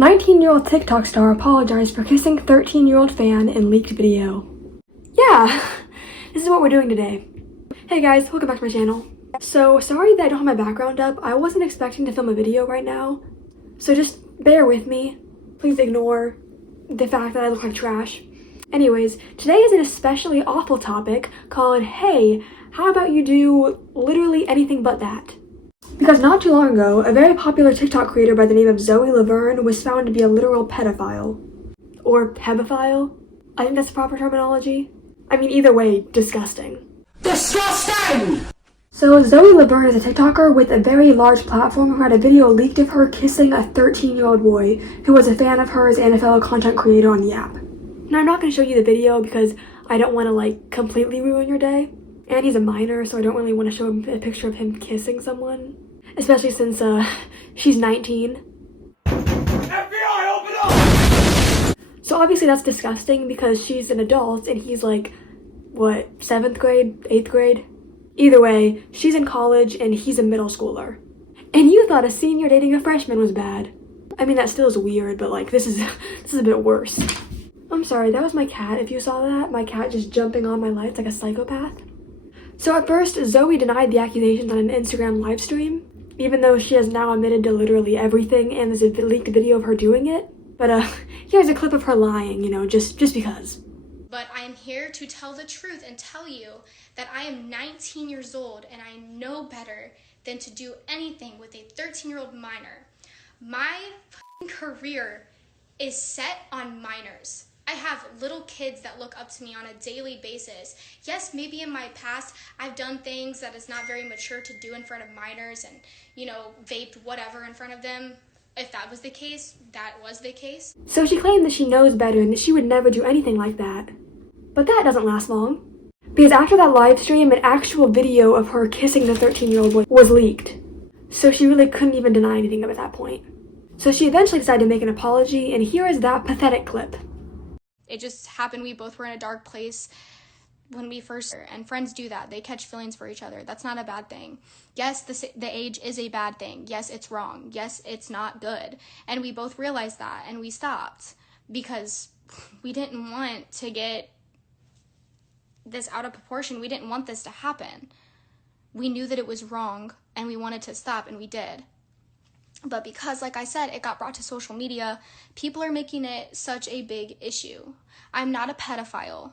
19-year-old TikTok star apologized for kissing 13-year-old fan in leaked video. Yeah, this is what we're doing today. Hey guys, welcome back to my channel. So, sorry that I don't have my background up. I wasn't expecting to film a video right now. So just bear with me. Please ignore the fact that I look like trash. Anyways, today is an especially awful topic called, hey, how about you do literally anything but that? Because not too long ago, a very popular TikTok creator by the name of Zoe Laverne was found to be a literal pedophile. Or pedophile? I think that's the proper terminology. I mean, either way, disgusting. Disgusting! So Zoe Laverne is a TikToker with a very large platform who had a video leaked of her kissing a 13-year-old boy who was a fan of hers and a fellow content creator on the app. Now, I'm not going to show you the video because I don't want to, completely ruin your day. And he's a minor, so I don't really want to show him a picture of him kissing someone. Especially since, she's 19. FBI, open up! So obviously that's disgusting because she's an adult and he's like, what, 7th grade? 8th grade? Either way, she's in college and he's a middle schooler. And you thought a senior dating a freshman was bad. I mean, that still is weird, but this is a bit worse. I'm sorry, that was my cat. If you saw that, my cat just jumping on my lights like a psychopath. So at first, Zoe denied the accusations on an Instagram live stream, even though she has now admitted to literally everything and there's a leaked video of her doing it. But here's a clip of her lying, just because. But I am here to tell the truth and tell you that I am 19 years old and I know better than to do anything with a 13-year-old minor. My career is set on minors. I have little kids that look up to me on a daily basis. Yes, maybe in my past, I've done things that is not very mature to do in front of minors and, vaped whatever in front of them. If that was the case, that was the case. So she claimed that she knows better and that she would never do anything like that. But that doesn't last long. Because after that live stream, an actual video of her kissing the 13-year-old boy was leaked. So she really couldn't even deny anything at that point. So she eventually decided to make an apology, and here is that pathetic clip. It just happened. We both were in a dark place when we first, and friends do that. They catch feelings for each other. That's not a bad thing. Yes, the age is a bad thing. Yes, it's wrong. Yes, it's not good. And we both realized that, and we stopped because we didn't want to get this out of proportion. We didn't want this to happen. We knew that it was wrong, and we wanted to stop, and we did. But because, like I said, it got brought to social media, people are making it such a big issue. I'm not a pedophile.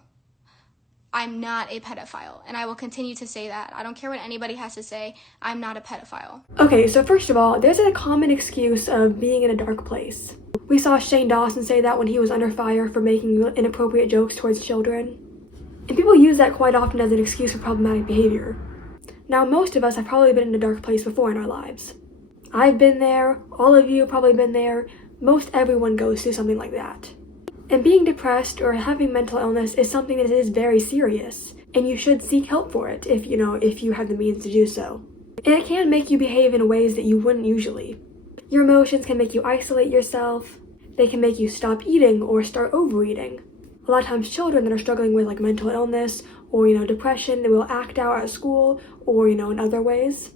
I'm not a pedophile, and I will continue to say that. I don't care what anybody has to say. I'm not a pedophile. Okay, so first of all, there's a common excuse of being in a dark place. We saw Shane Dawson say that when he was under fire for making inappropriate jokes towards children. And people use that quite often as an excuse for problematic behavior. Now, most of us have probably been in a dark place before in our lives. I've been there, all of you have probably been there, most everyone goes through something like that. And being depressed or having mental illness is something that is very serious, and you should seek help for it if you have the means to do so. And it can make you behave in ways that you wouldn't usually. Your emotions can make you isolate yourself, they can make you stop eating or start overeating. A lot of times children that are struggling with mental illness or depression, they will act out at school or in other ways.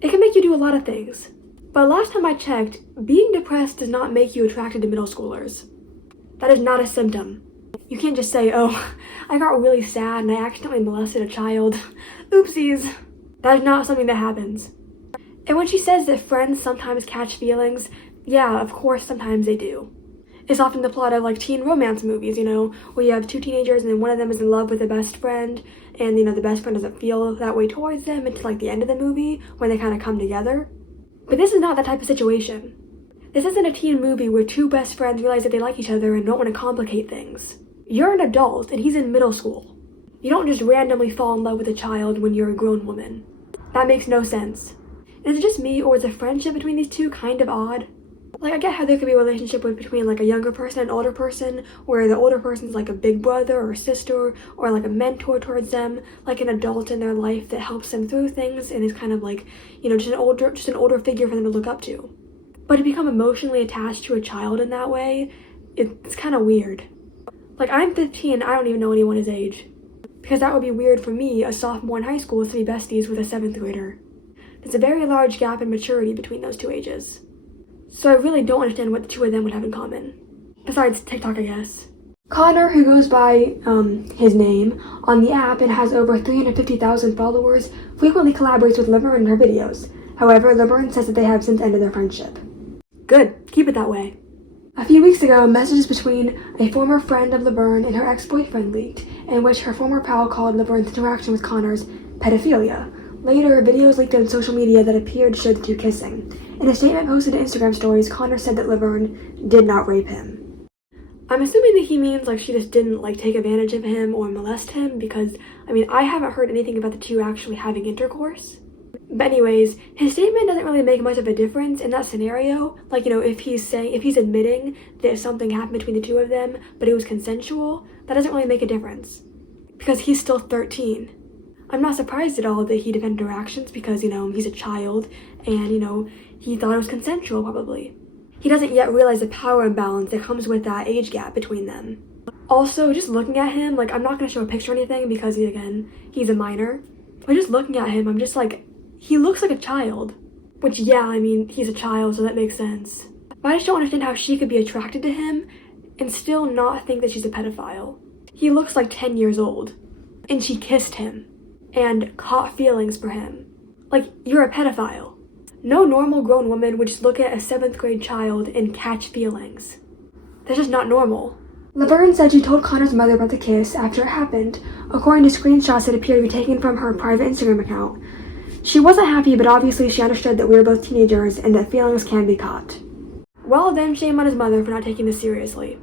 It can make you do a lot of things. But last time I checked, being depressed does not make you attracted to middle schoolers. That is not a symptom. You can't just say, oh, I got really sad and I accidentally molested a child. Oopsies. That is not something that happens. And when she says that friends sometimes catch feelings, yeah, of course sometimes they do. It's often the plot of teen romance movies, where you have two teenagers and then one of them is in love with the best friend and, the best friend doesn't feel that way towards them until the end of the movie when they kind of come together. But this is not that type of situation. This isn't a teen movie where two best friends realize that they like each other and don't want to complicate things. You're an adult and he's in middle school. You don't just randomly fall in love with a child when you're a grown woman. That makes no sense. Is it just me or is the friendship between these two kind of odd? I get how there could be a relationship between a younger person and an older person, where the older person's a big brother or sister or a mentor towards them, an adult in their life that helps them through things and is kind of just an older figure for them to look up to. But to become emotionally attached to a child in that way, it's kind of weird. I'm 15, I don't even know anyone his age. Because that would be weird for me, a sophomore in high school, to be besties with a 7th grader. There's a very large gap in maturity between those two ages. So I really don't understand what the two of them would have in common. Besides TikTok, I guess. Connor, who goes by his name on the app and has over 350,000 followers, frequently collaborates with Laverne in her videos. However, Laverne says that they have since ended their friendship. Good, keep it that way. A few weeks ago, messages between a former friend of Laverne and her ex-boyfriend leaked, in which her former pal called Laverne's interaction with Connor's pedophilia. Later, videos leaked on social media that appeared to show the two kissing. In a statement posted to Instagram stories, Connor said that Laverne did not rape him. I'm assuming that he means like she just didn't like take advantage of him or molest him because, I haven't heard anything about the two actually having intercourse. But anyways, his statement doesn't really make much of a difference in that scenario. Like, if he's admitting that something happened between the two of them, but it was consensual, that doesn't really make a difference. Because he's still 13. I'm not surprised at all that he defended her actions because, he's a child and, he thought it was consensual probably. He doesn't yet realize the power imbalance that comes with that age gap between them. Also, just looking at him, like, I'm not going to show a picture or anything because, again, he's a minor. But just looking at him, I'm just like, he looks like a child. Which, yeah, he's a child, so that makes sense. But I just don't understand how she could be attracted to him and still not think that she's a pedophile. He looks like 10 years old. And she kissed him. And caught feelings for him. Like, you're a pedophile. No normal grown woman would just look at a 7th grade child and catch feelings. That's just not normal. Laverne said she told Connor's mother about the kiss after it happened, according to screenshots that appear to be taken from her private Instagram account. She wasn't happy, but obviously she understood that we were both teenagers and that feelings can be caught. Well then, shame on his mother for not taking this seriously.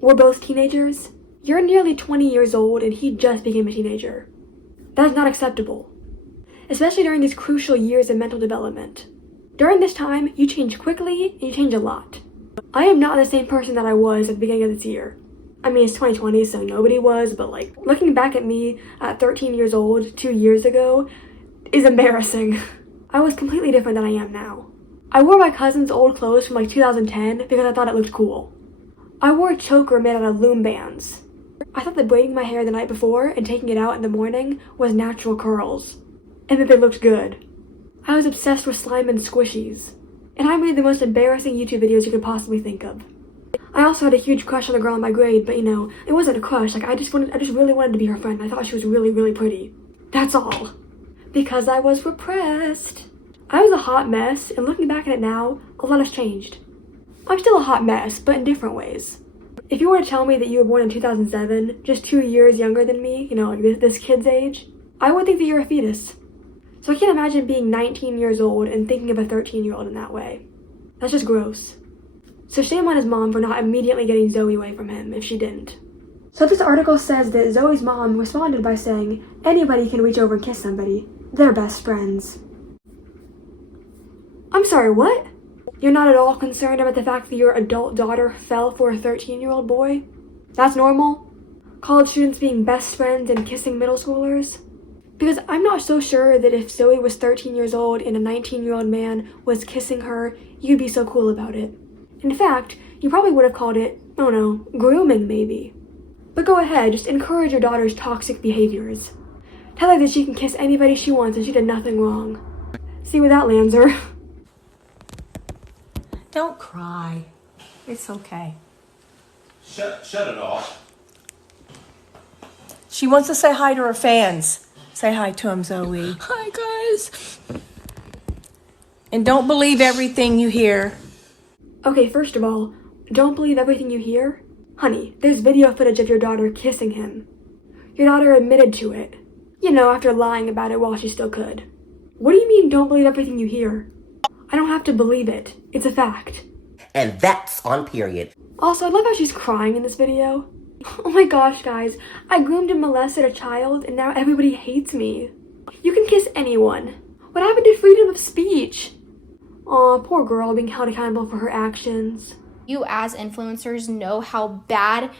We're both teenagers. You're nearly 20 years old and he just became a teenager. That is not acceptable. Especially during these crucial years of mental development. During this time, you change quickly and you change a lot. I am not the same person that I was at the beginning of this year. It's 2020, so nobody was, but like, looking back at me at 13 years old 2 years ago is embarrassing. I was completely different than I am now. I wore my cousin's old clothes from like 2010 because I thought it looked cool. I wore a choker made out of loom bands. I thought that braiding my hair the night before and taking it out in the morning was natural curls, and that they looked good. I was obsessed with slime and squishies, and I made the most embarrassing YouTube videos you could possibly think of. I also had a huge crush on a girl in my grade, but it wasn't a crush. Like, I just really wanted to be her friend. I thought she was really, really pretty. That's all. Because I was repressed. I was a hot mess, and looking back at it now, a lot has changed. I'm still a hot mess, but in different ways. If you were to tell me that you were born in 2007, just 2 years younger than me, like this kid's age, I would think that you're a fetus. So I can't imagine being 19 years old and thinking of a 13-year-old in that way. That's just gross. So shame on his mom for not immediately getting Zoe away from him if she didn't. So this article says that Zoe's mom responded by saying, anybody can reach over and kiss somebody. They're best friends. I'm sorry, what? You're not at all concerned about the fact that your adult daughter fell for a 13-year-old boy? That's normal? College students being best friends and kissing middle schoolers? Because I'm not so sure that if Zoe was 13 years old and a 19-year-old man was kissing her, you'd be so cool about it. In fact, you probably would have called it, I don't know, grooming maybe. But go ahead, just encourage your daughter's toxic behaviors. Tell her that she can kiss anybody she wants and she did nothing wrong. See where that lands her. Don't cry. It's okay. Shut it off. She wants to say hi to her fans. Say hi to them, Zoe. Hi, guys. And don't believe everything you hear. Okay, first of all, don't believe everything you hear. Honey, there's video footage of your daughter kissing him. Your daughter admitted to it. After lying about it while she still could. What do you mean don't believe everything you hear? I don't have to believe it. It's a fact. And that's on period. Also, I love how she's crying in this video. Oh my gosh, guys. I groomed and molested a child and now everybody hates me. You can kiss anyone. What happened to freedom of speech? Aw, poor girl being held accountable for her actions. You as influencers know how bad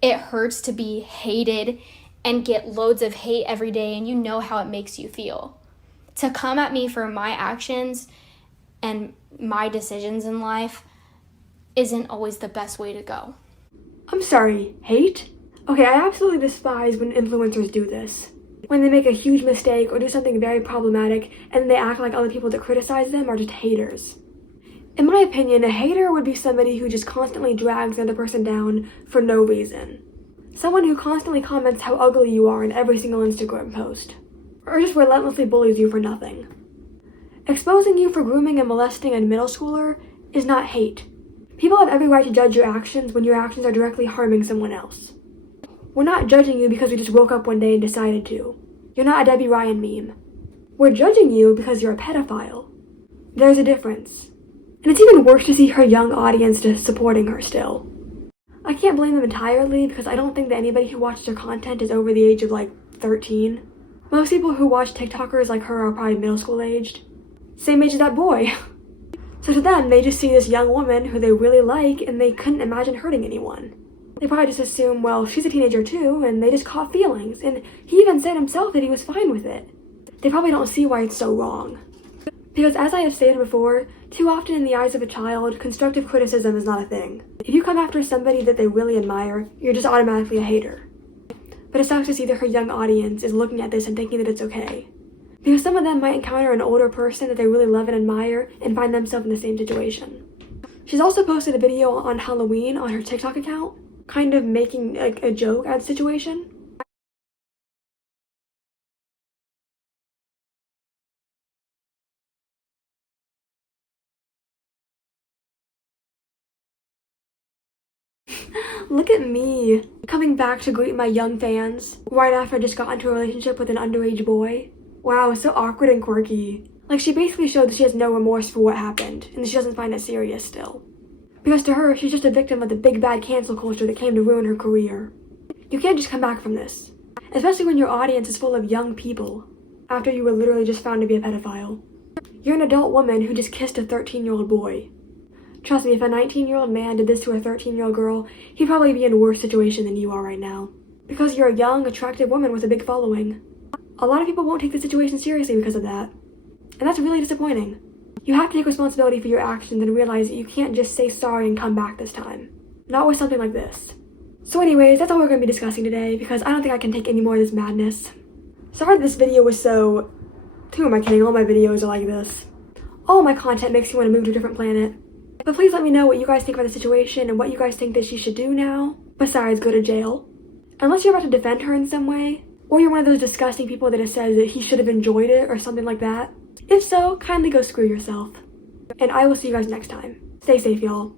it hurts to be hated and get loads of hate every day, and you know how it makes you feel. To come at me for my actions and my decisions in life isn't always the best way to go. I'm sorry, hate? Okay, I absolutely despise when influencers do this. When they make a huge mistake or do something very problematic and they act like other people that criticize them are just haters. In my opinion, a hater would be somebody who just constantly drags another person down for no reason. Someone who constantly comments how ugly you are in every single Instagram post. Or just relentlessly bullies you for nothing. Exposing you for grooming and molesting a middle schooler is not hate. People have every right to judge your actions when your actions are directly harming someone else. We're not judging you because you just woke up one day and decided to. You're not a Debbie Ryan meme. We're judging you because you're a pedophile. There's a difference. And it's even worse to see her young audience just supporting her still. I can't blame them entirely because I don't think that anybody who watches her content is over the age of 13. Most people who watch TikTokers like her are probably middle school aged. Same age as that boy. So to them, they just see this young woman who they really like and they couldn't imagine hurting anyone. They probably just assume, well, she's a teenager too, and they just caught feelings, and he even said himself that he was fine with it. They probably don't see why it's so wrong. Because as I have stated before, too often in the eyes of a child, constructive criticism is not a thing. If you come after somebody that they really admire, you're just automatically a hater. But it sucks to see that her young audience is looking at this and thinking that it's okay. Because some of them might encounter an older person that they really love and admire and find themselves in the same situation. She's also posted a video on Halloween on her TikTok account, kind of making a joke at the situation. Look at me, coming back to greet my young fans, right after I just got into a relationship with an underage boy. Wow, so awkward and quirky. She basically showed that she has no remorse for what happened, and that she doesn't find it serious still. Because to her, she's just a victim of the big bad cancel culture that came to ruin her career. You can't just come back from this. Especially when your audience is full of young people, after you were literally just found to be a pedophile. You're an adult woman who just kissed a 13-year-old boy. Trust me, if a 19-year-old man did this to a 13-year-old girl, he'd probably be in a worse situation than you are right now. Because you're a young, attractive woman with a big following. A lot of people won't take the situation seriously because of that. And that's really disappointing. You have to take responsibility for your actions and realize that you can't just say sorry and come back this time. Not with something like this. So anyways, that's all we're going to be discussing today because I don't think I can take any more of this madness. Sorry that this video was so... Who am I kidding? All my videos are like this. All my content makes me want to move to a different planet. But please let me know what you guys think about the situation and what you guys think that she should do now, besides go to jail. Unless you're about to defend her in some way, or you're one of those disgusting people that says that he should have enjoyed it or something like that. If so, kindly go screw yourself. And I will see you guys next time. Stay safe, y'all.